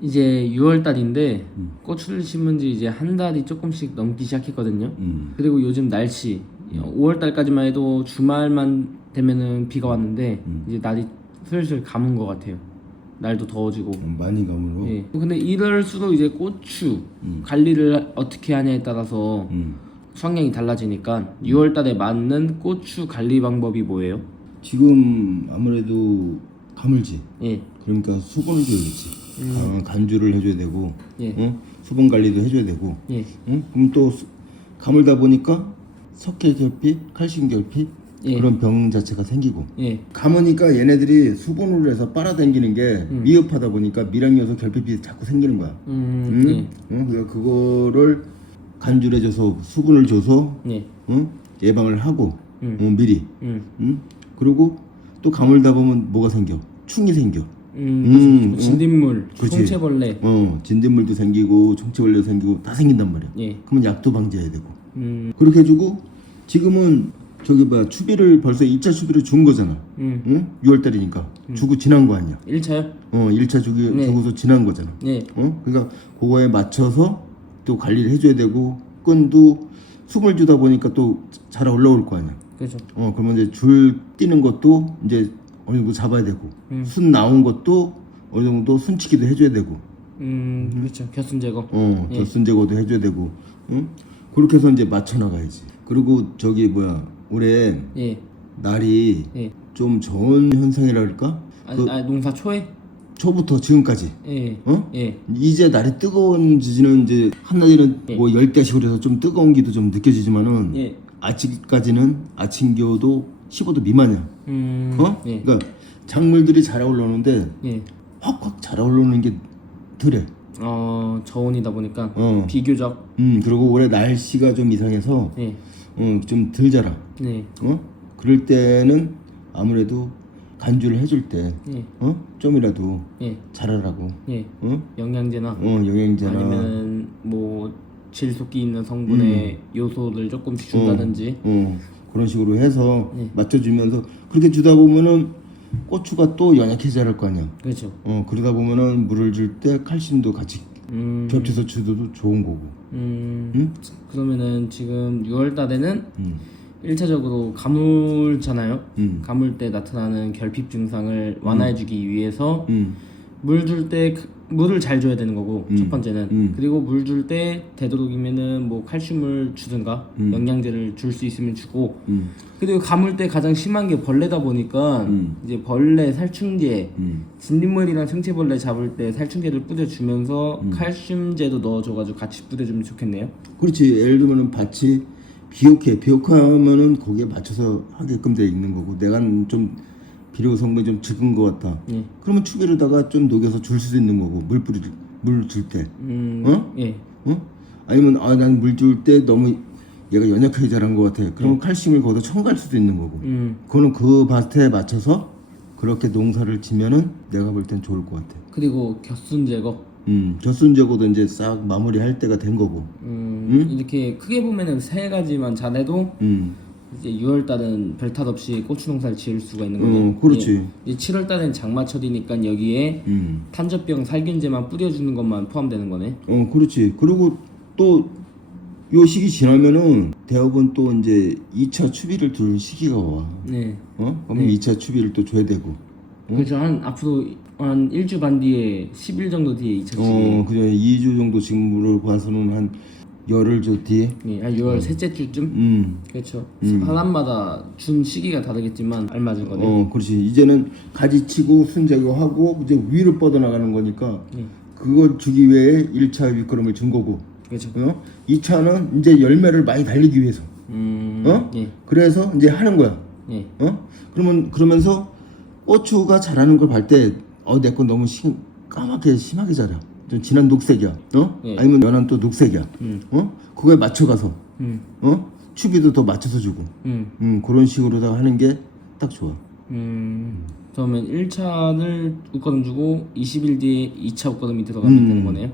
이제 6월 달인데 고추를 심은 지 이제 한 달이 조금씩 넘기 시작했거든요. 그리고 요즘 날씨 5월 달까지만 해도 주말만 되면은 비가 왔는데 이제 날이 슬슬 가문 것 같아요. 날도 더워지고 많이 가물어. 예. 근데 이럴수록 이제 고추 관리를 어떻게 하냐에 따라서 수확량이 달라지니까 6월 달에 맞는 고추 관리 방법이 뭐예요? 지금 아무래도 가물지. 예. 그러니까 수분을 줘야겠지. 간주를 해줘야 되고, 예. 수분 관리도 해줘야 되고. 예. 그럼 또 가물다 보니까 석회 결핍, 칼슘 결핍 예. 그런 병 자체가 생기고. 예. 가무니까 얘네들이 수분으로 해서 빨아당기는 게 미흡하다 보니까 미량요소 결핍이 자꾸 생기는 거야. 예. 그러니까 그거를 간주를 해줘서 수분을 줘서 예. 예방을 하고 미리. 음. 그리고 또 가물다 보면 뭐가 생겨? 충이 생겨. 진딧물, 그렇지. 총체벌레. 진딧물도 생기고 총체벌레도 생기고 다 생긴단 말이야. 예. 그러면 약도 방지해야 되고. 그렇게 해주고 지금은 저기 뭐야 추비를 벌써 2차 추비를 준 거잖아. 6월 달이니까 주고 지난 거 아니야. 1차요? 1차 네. 주고서 지난 거잖아. 네. 그러니까 그거에 맞춰서 또 관리를 해줘야 되고 끈도 숨을 주다 보니까 또 잘 올라올 거 아니야. 그렇죠. 그러면 이제 줄 뛰는 것도 이제 어느 정도 잡아야 되고 순 나온 것도 어느 정도 순치기도 해줘야 되고. 그렇죠. 겨순 제거. 예. 젖순 제거도 해줘야 되고. 그렇게 해서 이제 맞춰 나가야지. 그리고 저기 뭐야 올해 예. 날이 예. 좀 저온 현상이라 할까? 농사 초에? 초부터 지금까지. 예. 예. 이제 날이 뜨거운지는 이제 한낮에는 예. 뭐 10대씩 그래서 좀 뜨거운 기도 좀 느껴지지만은 예. 아직까지는 아침 기온도 15도 미만이야. 예. 그러니까 작물들이 잘 올라오는데 예. 확확 잘 올라오는 게 덜해. 저온이다 보니까 비교적. 그리고 올해 날씨가 좀 이상해서 예. 좀 덜 자라. 네. 그럴 때는 아무래도 간주를 해줄 때 예. 좀이라도 예. 자라라고. 예. 영양제나 영양제나 아니면 뭐 질소기 있는 성분의 요소를 조금씩 준다든지. 그런 식으로 해서 예. 맞춰주면서 그렇게 주다 보면은 고추가 또 연약해 자랄 거 아니야. 그렇죠. 그러다 보면은 물을 줄 때 칼슘도 같이 겹쳐서 주도 좋은 거고. 그러면은 지금 6월 달에는 1차적으로 가물잖아요. 가물 때 나타나는 결핍 증상을 완화해주기 위해서 물 줄 때 물을 잘 줘야 되는 거고 첫 번째는. 그리고 물 줄 때 되도록이면은 뭐 칼슘을 주든가 영양제를 줄 수 있으면 주고. 그리고 가물 때 가장 심한 게 벌레다 보니까 이제 벌레 살충제, 진딧물이랑 청체벌레 잡을 때 살충제를 뿌려주면서 칼슘제도 넣어줘가지고 같이 뿌려주면 좋겠네요. 그렇지. 예를 들면은 밭이 비옥하면은 거기에 맞춰서 하게끔 돼 있는 거고 내가 좀 비료 성분이 좀 적은 것 같다. 예. 그러면 추비로다가 좀 녹여서 줄 수도 있는 거고 물 줄 때. 예. 아니면 난 물 줄 때 너무 얘가 연약하게 자란 것 같아. 그러면 칼슘을 거기다 첨가할 수도 있는 거고. 그거는 그 밭에 맞춰서 그렇게 농사를 지면은 내가 볼 땐 좋을 것 같아. 그리고 겨순 제거. 젖순 제거도 이제 싹 마무리할 때가 된 거고. 이렇게 크게 보면은 세 가지만 잘해도 이제 6월 달은 별탓 없이 고추 농사를 지을 수가 있는 거고. 그렇지. 이제 7월 달은 장마철이니까 여기에 탄저병 살균제만 뿌려주는 것만 포함되는 거네. 그렇지. 그리고 또 요 시기 지나면은 대업은 또 이제 2차 추비를 둘 시기가 와. 네. 그럼 2차 추비를 또 줘야 되고. 그래서 앞으로 한 1주 반 뒤에 10일 정도 뒤에 2차 추비. 그래 2주 정도 지금으로 봐서는 한 열흘 저 뒤에. 예, 한 6월 셋째 주쯤. 그렇죠. 사람마다 준 시기가 다르겠지만 알맞은 거네. 그렇지. 이제는 가지 치고 순 제거하고 이제 위로 뻗어 나가는 거니까 그거 주기 위해 1차 윗걸음을 준 거고. 그렇죠. 2차는 이제 열매를 많이 달리기 위해서. 예. 그래서 이제 하는 거야. 예. 그러면서 고추가 자라는 걸 볼 때 내 건 너무 까맣게 심하게 자라. 좀 진한 녹색이야. 예. 아니면 연한 또 녹색이야. 그거에 맞춰가서 추비도 더 맞춰서 주고. 그런 식으로다가 하는 게 딱 좋아. 그러면 1차를 웃거름 주고 20일 뒤에 2차 웃거름이 들어가면 되는 거네요.